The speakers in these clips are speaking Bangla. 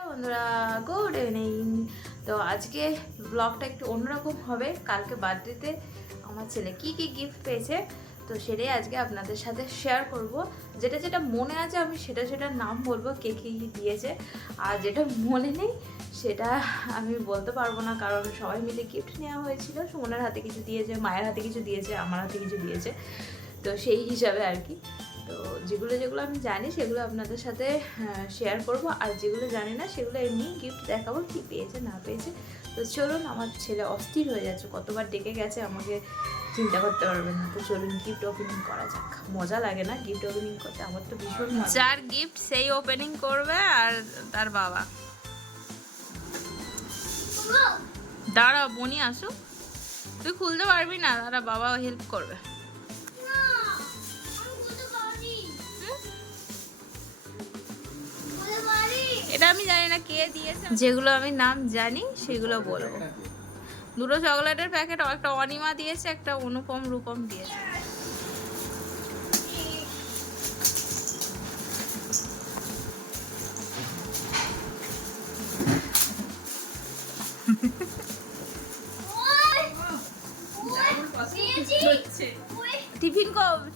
হ্যালো বন্ধুরা, গুড ইভিনিং। তো আজকে ব্লগটা একটু অন্যরকম হবে। কালকে বার্থডেতে আমার ছেলে কি কি গিফট পেয়েছে তো সেটাই আজকে আপনাদের সাথে শেয়ার করব। যেটা যেটা মনে আছে আমি সেটা নাম বলবো, কে কী দিয়েছে। আর যেটা মনে নেই সেটা আমি বলতে পারবো না, কারণ সবাই মিলে গিফট নেওয়া হয়েছিল। সুমনের হাতে কিছু দিয়েছে, মায়ের হাতে কিছু দিয়েছে, আমার হাতে কিছু দিয়েছে। তো সেই হিসাবে আর কি। তো যেগুলো যেগুলো আমি জানি সেগুলো আপনাদের সাথে শেয়ার করব, আর যেগুলো জানি না সেগুলো এমনি গিফট দেখাবো, কী পেয়েছে না পেয়েছে। তো চলুন, আমার ছেলে অস্থির হয়ে যাচ্ছে, কতবার ডেকে গেছে আমাকে, চিন্তা করতে পারবেন না। তো চলুন গিফট ওপেনিং করা যাক। মজা লাগে না গিফট ওপেনিং করতে? আমার তো ভীষণ মজা। যার গিফট সেই ওপেনিং করবে, আর তার বাবা। দাঁড়া, বনি আসুক, তুই খুলতে পারবি না, দাঁড়া বাবা হেল্প করবে। এটা আমি জানি না কে দিয়েছে, যেগুলো আমি নাম জানি সেগুলো বলবো। দুটো চকলেটের প্যাকেট, একটা অনিমা দিয়েছে, একটা অনুপম রূপম দিয়েছে।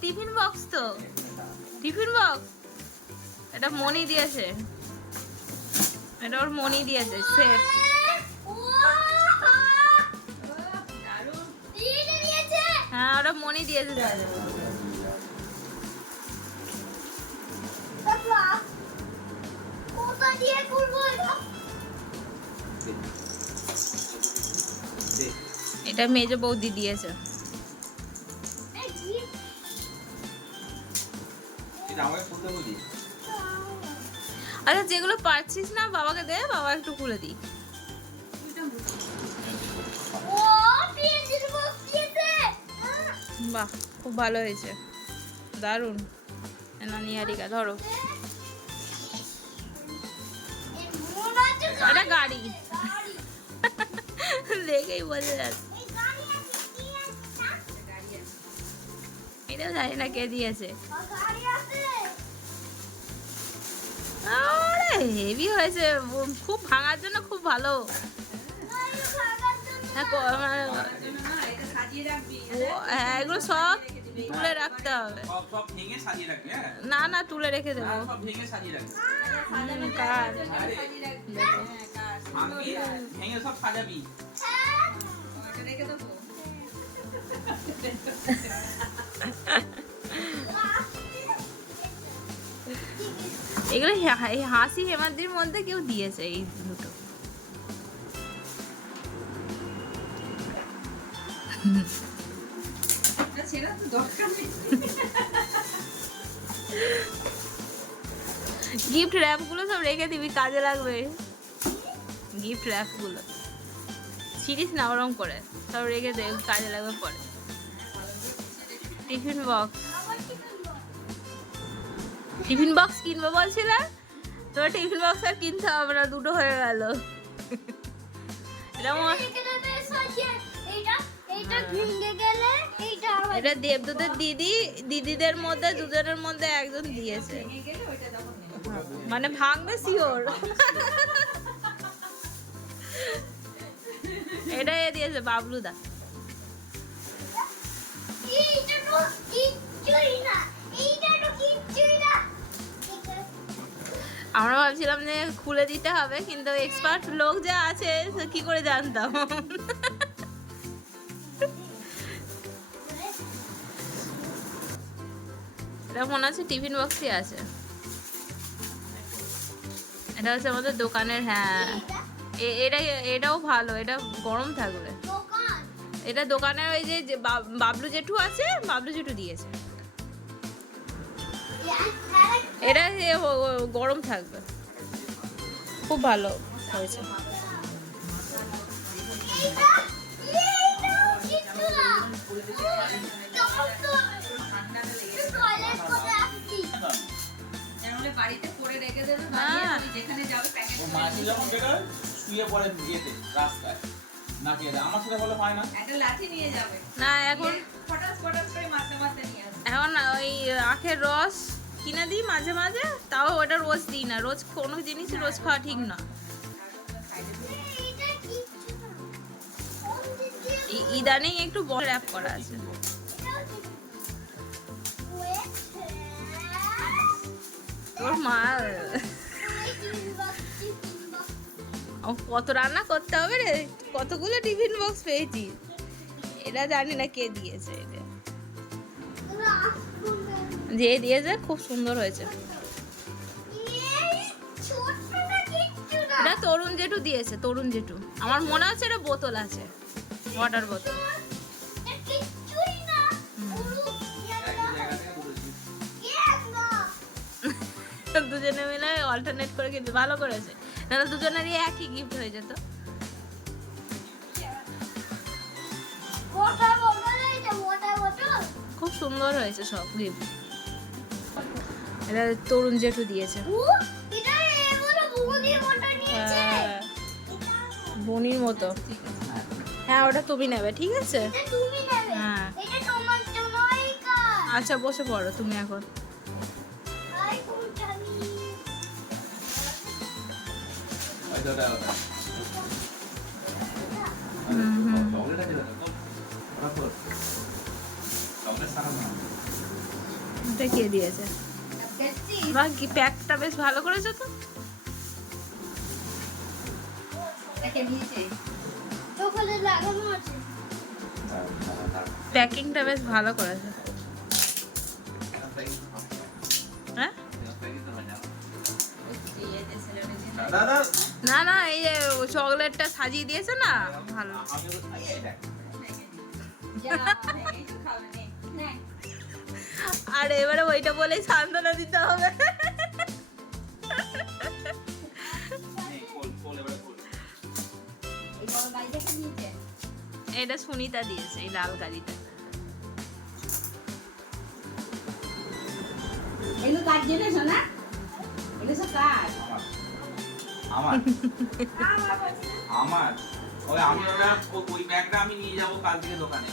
টিফিন বক্স, তো টিফিন বক্স। এটা মনি দিয়েছে, এটা ওর মনি দিয়েছে সেট। হ্যাঁ, ওটা মনি দিয়েছে। এটা মেজো বৌদি দিয়েছে। আচ্ছা, যেগুলো পারছিস না বাবাকে দে, বাবা একটু খুলে দিই। বাহ, খুব ভালো হয়েছে, দারুণ। নানিয়ারিকা ধরো, এটা গাড়ি দেখেই বোঝা যাচ্ছে। এটাও জানি না কে দিয়েছে। আরে হেভি হয়েছে, খুব ভাঙার জন্য খুব ভালো। হ্যাঁ, এগুলো সব তুলে রাখতে হবে। না না, তুলে রেখে দেবো। এগুলো হাসি হেমাদ্রির মধ্যে কেউ দিয়েছে এই দুটো। গিফট র্যাপ গুলো সব রেখে দিবি, কাজে লাগবে। গিফট র্যাপ গুলো ছিড়িস না, ওরম করে সব রেখে দে, কাজে লাগবে পরে। টিফিন বক্স, টিফিন বক্স কিনবো বলছিলে, তোমার টিফিন বক্স আর কিনতে হবে না, দুটো হয়ে গেল। এটা দেবদূতের দিদিদের মধ্যে দুজনের মধ্যে একজন দিয়েছে, মানে ভাঙবে শিওর। এটা এ দিয়েছে বাবলুদা। আমরা ভাবছিলাম যে খুলে দিতে হবে, কিন্তু এক্সপার্ট লোক যা আছে কি করে জানতাম। এটা মনে হচ্ছে টিফিন বক্সই আছে। এটা হচ্ছে আমাদের দোকানের। হ্যাঁ, এটাও ভালো, এটা গরম থাকবে। এটা দোকানের ওই যে বাবলু জেঠু আছে, বাবলু জেঠু দিয়েছে। এটা গরম থাকবে, খুব ভালো হয়েছে। বাড়িতে পরে রেখে দেবে, যেখানে যাবে প্যাকেট শুয়ে পড়ে রাস্তায়। না কি আমার সাথে বলে হয় না, একটা লাঠি নিয়ে যাবে না এখন, ফটাস ফটাস করে মারতে মারতে নিয়ে আসবে। এখন ওই আখের রস কিনে দিই মাঝে মাঝে, তাও ওটা রোজ দিই না, রোজ কোনো জিনিস রোজ খাওয়া ঠিক না। ইদানিং একটু বড় র্যাপ করা আছে। তোর মা কত রান্না করতে হবে রে, কতগুলো টিফিন বক্স পেয়েছি। এটা জানি না কে দিয়েছে, এটা যে দিয়েছে খুব সুন্দর হয়েছে। এটা তরুণ জেঠু দিয়েছে, তরুণ জেঠু। আমার মনে হচ্ছে এটা বোতল আছে, ওয়াটার বোতল। দুজনে মিলে অল্টারনেট করে কিন্তু ভালো করেছে, নাহলে দুজনেরই একই গিফট হয়ে যেত। খুব সুন্দর হয়েছে সব গিফট। এটা তরুণ জেঠু দিয়েছে। বনির মতো। হ্যাঁ ওটা তুমি নেবে, ঠিক আছে? হ্যাঁ আচ্ছা বসে পড়ো তুমি এখন। এটা কে দিয়েছে? বাহ, কি প্যাকটা বেশ ভালো করেছো তো। প্যাকিংটা বেশ ভালো করেছে। হ্যাঁ না না, এই যে চকলেটটা সাজিয়ে দিয়েছে না, ভালো। আর এবারে ওইটা বলেই সান্ত্বনা দিতে হবে। এটা সুনিতা দিয়েছে, এই লাল গাড়িটা। এগুলো কার জন্য না? এগুলো সব কার? আমার আমার ওই আমি ওটা ওই ব্যাগটা আমি নিয়ে যাব কাল থেকে দোকানে।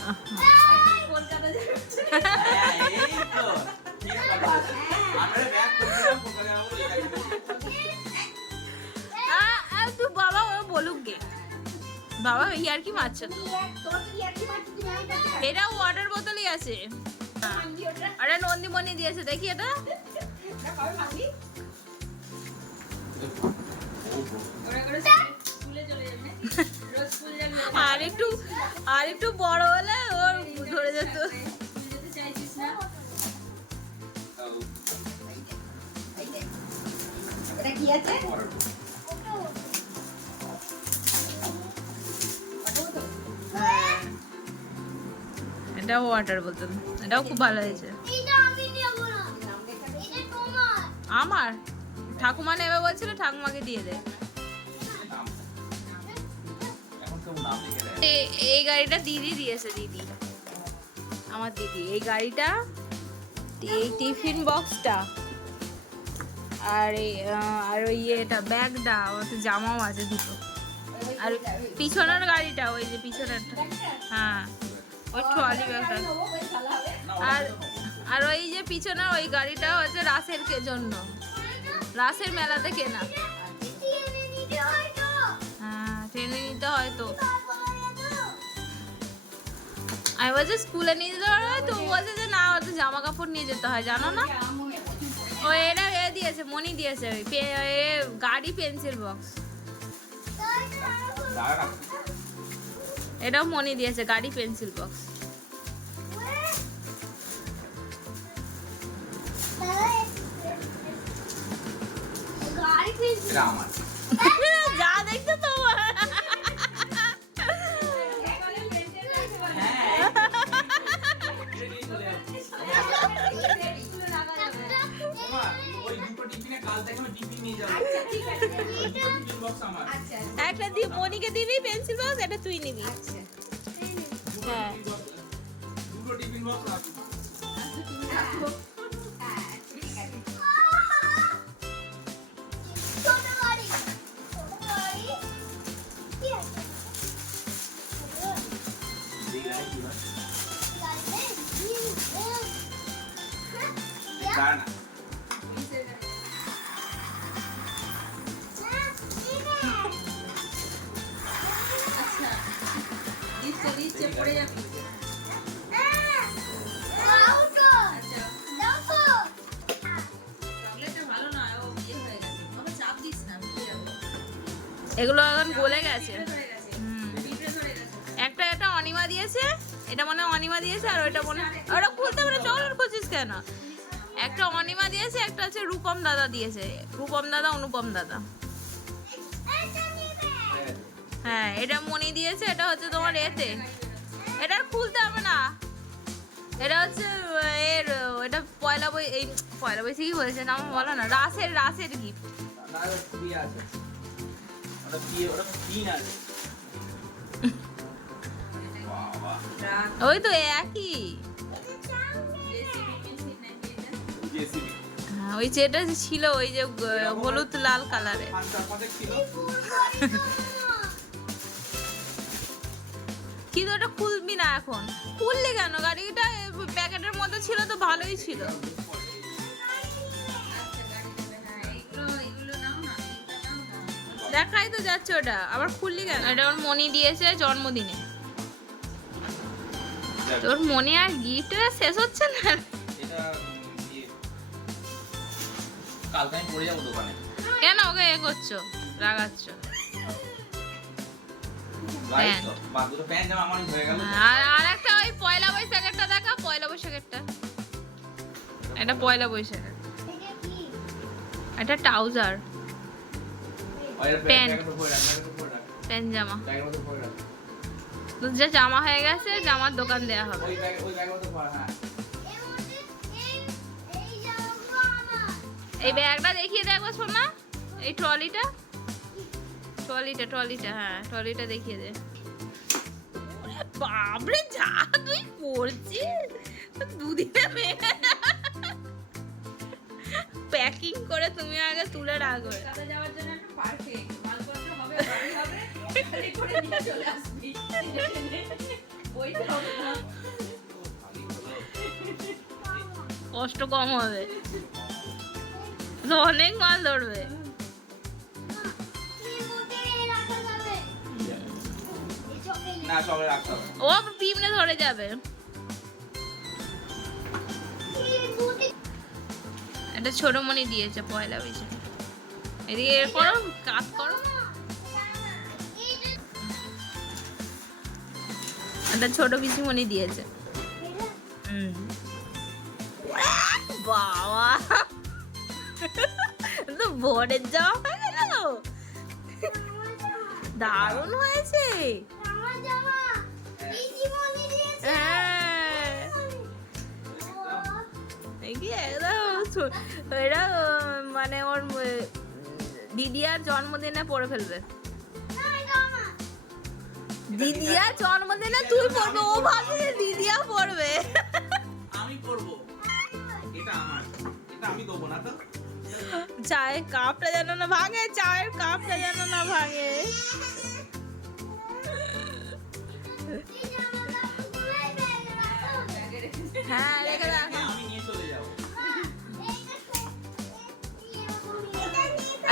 কলকাতা যাচ্ছে। হ্যাঁ এই তো ঠিক কথা। আমরা ব্যাগ কলকাতা কলকাতা যাব এই ব্যাগ। তুই বাবা ও বলুক গে, বাবা ইয়ার কি মারছে তো। এটা ওয়াটার বোতলই আছে। আরে নন্দিমণি দিয়েছে, দেখি এটা। আর একটু বড় হলে ওর ধরে যেত। এটা কি আছে? এটাও ওয়াটার বোতল, এটাও খুব ভালো হয়েছে। আমার ঠাকুমা নেবে বলছিল, ঠাকুমাকে দিয়ে দে। এই গাড়িটা দিদি দিয়েছে, দিদি আমার দিদি। এই গাড়িটা, এই টিফিন বক্সটা, আর ওই এটা ব্যাগটা, ওতে জামাও আছে দুটো। আর পিছনের গাড়িটা, ওই যে পিছনেরটা, হ্যাঁ ওই ট্রলি ব্যাগটা। আর ওই যে পিছনের ওই গাড়িটা হচ্ছে রাসের জন্য, রাসের মেলাতে কেনা। হ্যাঁ ট্রেনে নিতে হয় তো। আমি বলছি স্কুলে নিয়ে যেতে পারবে, তো বলছে যে না, ওতে জামা কাপড় নিয়ে যেতে হয়, জানো না। ও এটা এ দিয়েছে, মনি দিয়েছে, ওই গাড়ি পেন্সিল বক্স। এটাও মনি দিয়েছে, গাড়ি পেন্সিল বক্স। এটা আমার। যা দেখছো তোমার। ওই দুটো টিফিনে কাল থেকে আমি টিফিন নিয়ে যাব। টিফিন বক্স আমার। একটা দি মনিকে দিবি পেন্সিল বক্স, এটা তুই নিবি। হ্যাঁ দুটো টিফিন বক্স রাখবো। দাঁড়া না এগুলো এখন গলে গেছে। ধরে গেছে, হুম। পিঁপড়ে ধরে গেছে। এটা অনিমা দিয়েছে, এটা মনে হয় অনিমা দিয়েছে, আর ওইটা মনে ওটা খুলতে পারে। চকলেট করছিস কেন? একটা অনিমা দিয়েছে, একটা হচ্ছে রূপম দাদা দিয়েছে। রূপম দাদা, অনুপম দাদা। হ্যাঁ, এটা মনি দিয়েছে, এটা হচ্ছে তোমার এতে। এটা আর খুলতে হবে না। এটা হচ্ছে এর, এটা পয়লা বৈশাখী বলেছে নাম বলো না, রাসের গিফট। না বিয়ে আছে, ওটা বিয়ে, ওটা তিন আছে। বাবা ওই তো একই। জেসিবি হ্যাঁ, ওই যেটা ছিল ওই যে হলুদ লাল কালারে। কত ছিল? কিন্তু ওটা খুলবি না এখন। খুললি কেন? গাড়িটা প্যাকেটের মধ্যে ছিল তো ভালোই ছিল। আচ্ছা, গাড়ি নেবে, হ্যাঁ, এগুলো নাও না, এটা নাও না। দেখাই তো যাচ্ছে ওটা, আবার খুললি কেন? এটা ওর মনি দিয়েছে জন্মদিনে। তোর মনে আর গিফটটা শেষ হচ্ছে না। এটা ইয়ে, কালকে আমি পড়ে যাবো দোকানে। কেন ওকে এ করছো, রাগাচ্ছ? গাইস তো বাদ দুটো প্যান্ট জামা আমার হয়ে গেল। আর একটা ওই পয়লা বৈশাখেরটা দেখা, পয়লা বৈশাখেরটা। এটা পয়লা বৈশাখের, এটা ট্রাউজার, ওই প্যান্ট। প্যান্ট পরে রাখ, পরে রাখ, প্যান্ট জামা। ব্যাগের মধ্যে পরে রাখ। তো যা জামা হয়ে গেছে, জামার দোকান দেয়া হবে। ওই ব্যাগের মধ্যে পরে, হ্যাঁ। এই ব্যাগটা দেখিয়ে দেখো শোনা, এই ট্রলিটা, হ্যাঁ ট্রলিটা দেখিয়ে দে। ওরে বাবরে, যা তুই করছিস দুদিনে প্যাকিং করে তুমি আগে তুলে রাখবে। কলকাতা যাওয়ার জন্য একটা পারফেক্ট মালপত্র হবে, বাড়ি হবে, খালি করে নিয়ে চলে আসবি। ওইটা হবে না। খালি হলো। কষ্ট কম হবে, তো অনেক মাল ধরবে। না সবাই রাখতে হবে। ও পিমনে ধরে যাবে। এটা ছোট মনি দিয়েছে পয়লা বৈশাখে। এদিকে এর করো, কাজ করো। এটা ছোট পিসিমণি দিয়েছে। বাবা, তো বরের যাওয়া হয়ে গেল, দারুণ হয়েছে। হ্যাঁ, কি একদম এটা মানে ওর দিদি আর জন্মদিনে পরে ফেলবে। দিদিয়া জন্মদিনে তুই পড়বে, ও ভাবছে যে দিদিয়া পড়বে। আমি করব, এটা আমার, এটা আমি দেবো না তো। চায়ের কাপটা যেন না ভাঙে, চায়ের কাপটা যেন না ভাঙে। হ্যাঁ রেখে রাখ। আমি নিয়ে চলে যাব।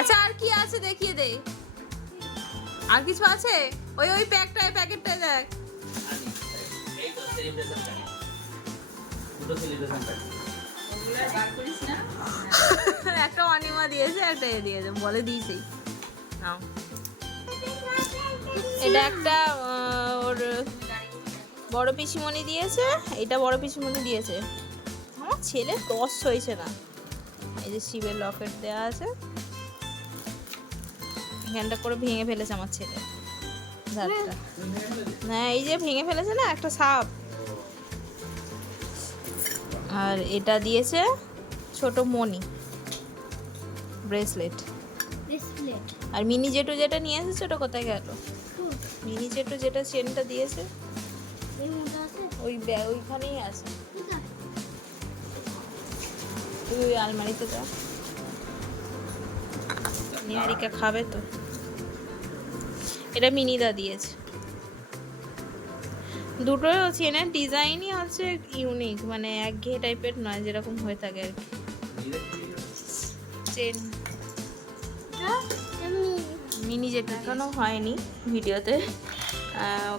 আচ্ছা আর কি আছে দেখিয়ে দে, আর কিছু আছে? ওই প্যাকেটটা দেখ। এই তো সেলিব্রেশন প্যাক, দুটো সেলিব্রেশন প্যাক। ওগুলো আর বার করিস না। একটা অনিমা দিয়েছে, একটা এ দিয়েছে, বলে দিয়েছি নাও। এটা একটা ওর বড় পিসিমণি দিয়েছে, এটা বড় পিসিমণি দিয়েছে। আমার ছেলে টস হয়েছে না। এই যে শিবের লকেট দেওয়া আছে, এখানটা করে ভেঙে ফেলেছে আমার ছেলে ধারটা। না এই যে ভেঙে ফেলেছে না একটা সাপ। আর এটা দিয়েছে ছোট মণি, ব্রেসলেট। আর মিনি জেটু যেটা নিয়ে এসেছে ওটা কোথায় গেল? মিনি জেটু যেটা চেনটা দিয়েছে ওই ওইখানেই আছে, ওই আলমারিতে যা। নিহারিকা খাবে তো। এটা মিনিদা দিয়েছে। দুটো চেনের ডিজাইনই হচ্ছে ইউনিক, মানে একঘেয়ে টাইপের নয়, যেরকম হয়ে থাকে আর কি চেন। মিনি যেটা এখনো হয়নি ভিডিওতে,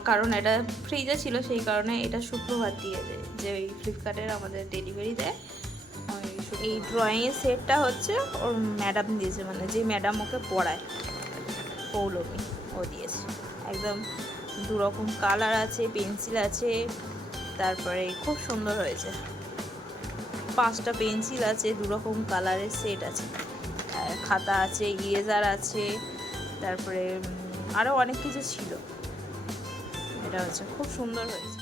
কারণ এটা ফ্রিজে ছিল, সেই কারণে এটা শুক্রবার দিয়েছে, যে ওই ফ্লিপকার্টের আমাদের ডেলিভারি দেয়। এই ড্রয়িংয়ের সেটটা হচ্ছে ওর ম্যাডাম দিয়েছে, মানে যে ম্যাডাম ওকে পড়ায়। পৌলমী ও দিয়েছে। একদম দু রকম কালার আছে, পেন্সিল আছে, তারপরে খুব সুন্দর হয়েছে। 5টা পেন্সিল আছে, দু রকম কালারের সেট আছে, আর খাতা আছে, ইরেজার আছে, তারপরে আরও অনেক কিছু ছিল। এটা হচ্ছে খুব সুন্দর হয়েছে।